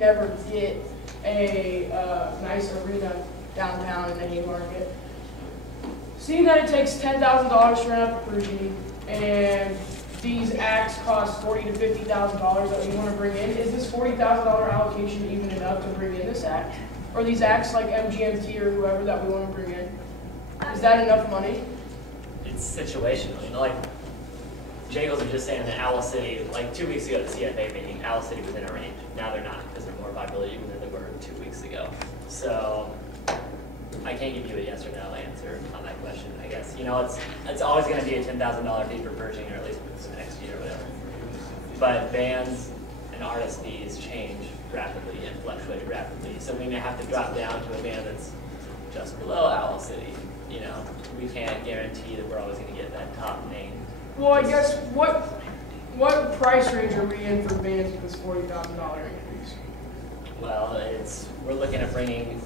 ever get a nice arena downtown in the Haymarket. Seeing that it takes $10,000 to rent out the Pershing, and these acts cost $40,000 to $50,000 that we want to bring in, is this $40,000 allocation even enough to bring in this act? Or these acts like MGMT or whoever that we want to bring in? Is that enough money? It's situational. You know, like Jagels was just saying that Owl City, like 2 weeks ago at the CFA meeting, Owl City was in a range. Now they're not because they're more popular even than they were 2 weeks ago. So I can't give you a yes or no answer on that question, I guess. You know, it's always going to be a $10,000 fee for Pershing, or at least for the next year or whatever. But bands and artist fees change rapidly and fluctuate rapidly. So we may have to drop down to a band that's just below Owl City. You know, we can't guarantee that we're always going to get that top name. Well, I guess what price range are we in for bands with this $40,000 increase? Well, we're looking at bringing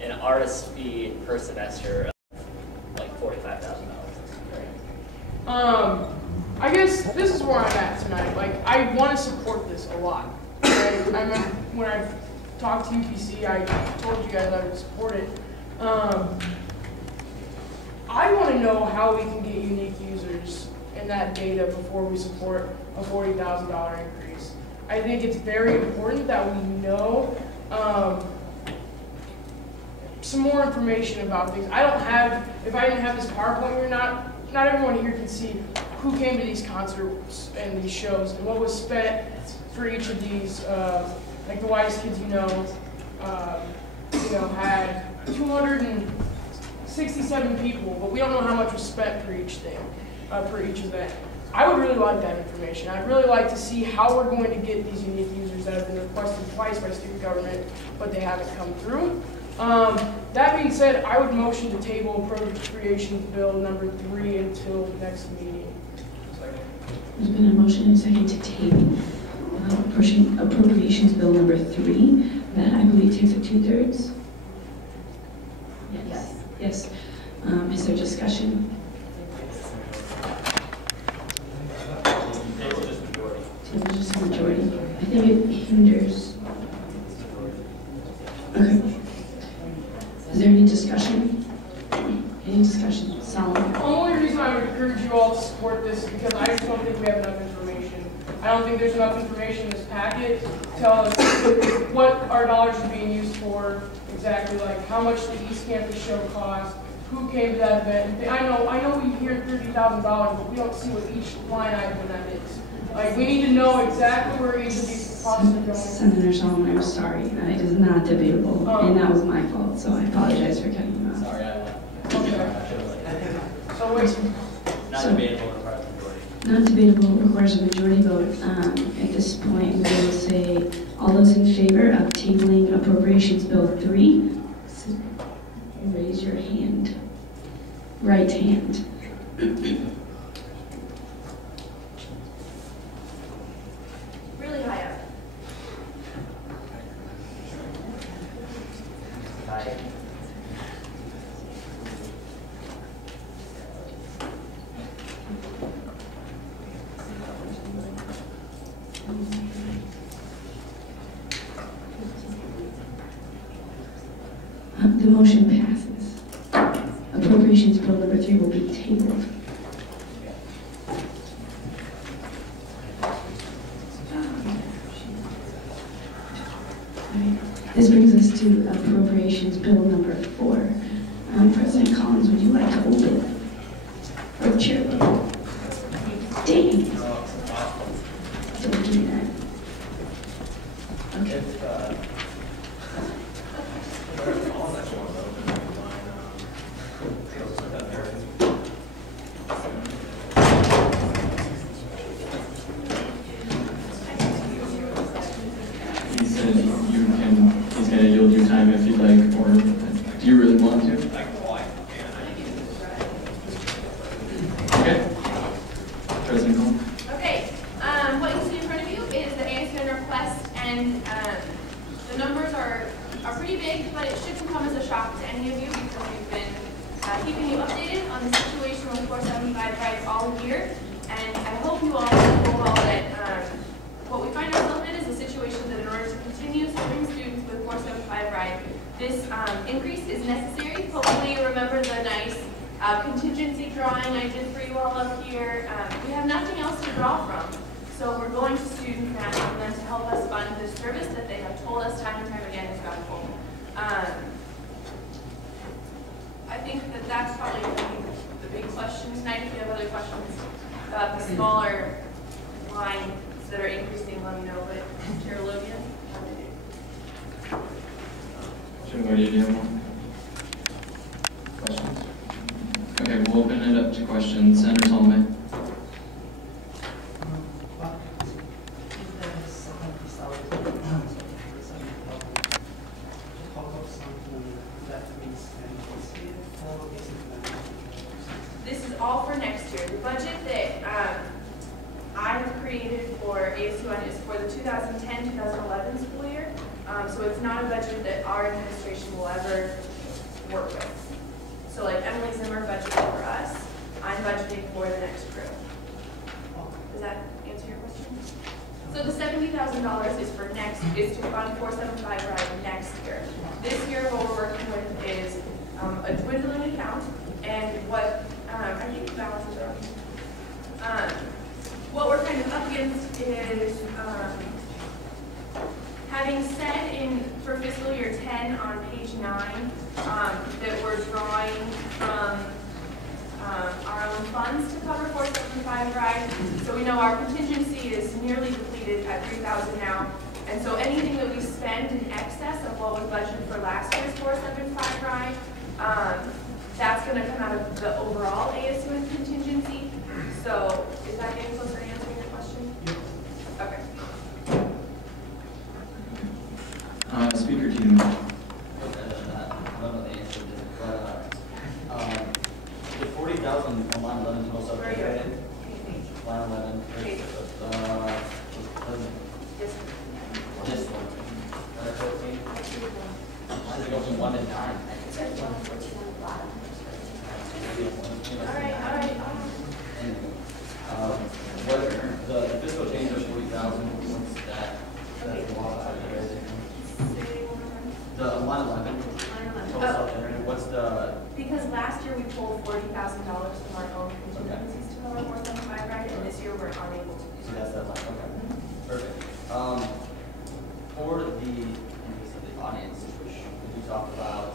an artist fee per semester of like $45,000. I guess this is where I'm at tonight. Like, I want to support this a lot. I remember when I talked to UPC, I told you guys I would support it. I want to know how we can get unique users in that data before we support a $40,000 increase. I think it's very important that we know some more information about things. If I didn't have this PowerPoint here, not everyone here can see who came to these concerts and these shows and what was spent for each of these. Like the Wise Kids, had 267 people, but we don't know how much was spent for each thing, for each event. I would really like that information. I'd really like to see how we're going to get these unique users that have been requested twice by student government, but they haven't come through. That being said, I would motion to table Appropriations Bill number 3 until next meeting. There's been a motion and a second to table Appropriations Bill number 3. That I believe takes up 2/3. Yes. Yes. Is there discussion? Table just a majority. I think it hinders. Okay. Is there any discussion? Any discussion? Solomon? The only reason I would encourage you all to support this is because I just don't think we have enough information. I don't think there's enough information in this packet to tell us what our dollars are being used for exactly, like how much the East Campus show cost, who came to that event. I know we hear $30,000, but we don't see what each line item in that is. Like, we need to know exactly where each of these costs are going. Senator Solomon, I'm sorry. That is not debatable, and that was my fault, so I apologize for cutting you off. Sorry, Okay. So wait. Not debatable requires a majority. Not debatable requires a majority vote. At this point, we will say all those in favor of tabling Appropriations Bill 3, raise your hand. Right hand. Really high up. Aye. The motion passes. Appropriations Bill number 3 will be tabled. This brings us to Appropriations Bill number 4. President Collins, would you like to open? Or the chair will? Dang. So we'll do that. Okay. He's going to yield your time if you'd like, or do you really want to? Okay. President Cole. Okay, what you see in front of you is the ASUN request, and the numbers are pretty big, but it shouldn't come as a shock to any of you because we've been keeping you updated on the situation with 475 rights all year, and I hope you all know that what we find ourselves in is a situation that in order to continue this increase is necessary. Hopefully you remember the nice contingency drawing I did for you all up here. We have nothing else to draw from, so we're going to students and asking them to help us fund this service that they have told us time and time again is valuable. I think that that's probably the big question tonight. If you have other questions about the smaller lines that are increasing, let me know. But Chair Logan? Chair Logan, do you have more questions? Okay, we'll open it up to questions. Senator Solomon. This is all for next year. The budget that I have created for ASUN is for the 2010-2011 school year. So it's not a budget that our administration will ever work with. So like Emily Zimmer budgeted for us, I'm budgeting for the next crew. Does that answer your question? So the $70,000 is for is to fund 475 RIDE next year. This year what we're working with is a dwindling account, and what I think the balances are what we're kind of up against is having said for fiscal year 10 on page 9 that we're drawing from our own funds to cover 475 RIDE. So we know our contingency is nearly depleted at 3,000 now. And so anything that we spend in excess of what was budgeted for last year's 475 RIDE, that's going to come out of the overall ASUN contingency. So is that getting closer to answering your question? Okay. Speaker Keating. I don't know the answer to this, but the 40,000 on line 11 is no subject. Line 11. This one. 14. Mine is going from 1 to 9. All right. What the fiscal change of 40,000? What's that? That's a lot of the line 11. Total self-generated. What's the? Because last year we pulled $40,000 from our own contingencies to cover 475 RIDE, and this year we're unable to do So that. that's that line. Okay. Perfect. For the audience, could you talk about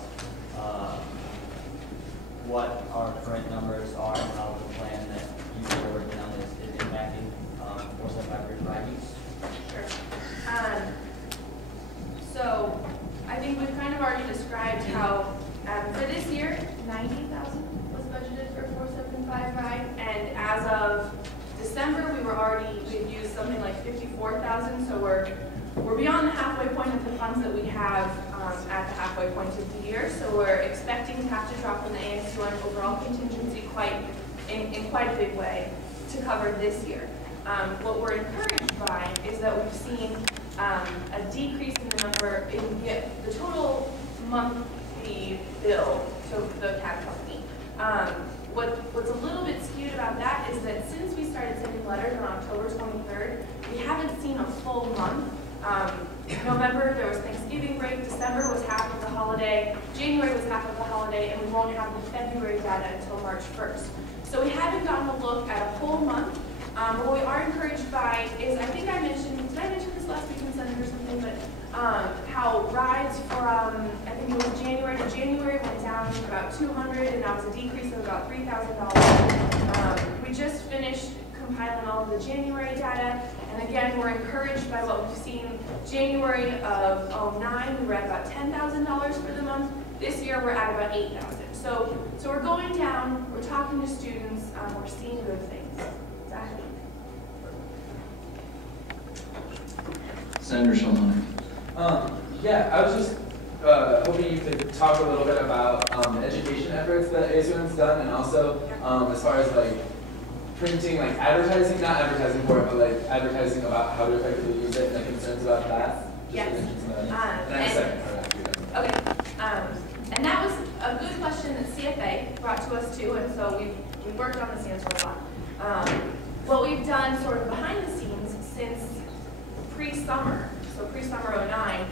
what our current numbers are and how the plan that you are working on is impacting 475 RIDE use? Sure. So I think we've kind of already described how for this year, 90,000 was budgeted for 475 RIDE, and as of December, we've used something like 54,000. So we're beyond the halfway point of the funds that we have at the halfway point of the year. So we're expecting to have to drop from the ASUN overall contingency in quite a big way to cover this year. What we're encouraged by is that we've seen a decrease in the number in the total monthly bill to the cab company. What's a little bit skewed about that is that since we started sending letters on October 23rd, we haven't seen a full month. November, there was Thanksgiving break, December was half of the holiday, January was half of the holiday, and we won't have the February data until March 1st. So we haven't gotten a look at a whole month. But what we are encouraged by is, I think I mentioned, did I mention this last week in Senate or something, but how rides from, I think it was January to January went down about 200, and that was a decrease of about $3,000. We just finished compiling all of the January data, and again, we're encouraged by what we've seen. January of 2009, we were at about $10,000 for the month. This year, we're at about $8,000. So we're going down, we're talking to students, we're seeing good things. Exactly. Senator Shalhonik. Yeah, I was just hoping you could talk a little bit about the education efforts that ASUN's done, and also as far as like printing, like advertising, not advertising for it, but like advertising about how to effectively use it and the concerns about that. Yes. And I have a second part after that. Okay. And that was a good question that CFA brought to us too, and so we worked on this answer a lot. What we've done sort of behind the scenes since pre-summer, so pre-summer 2009,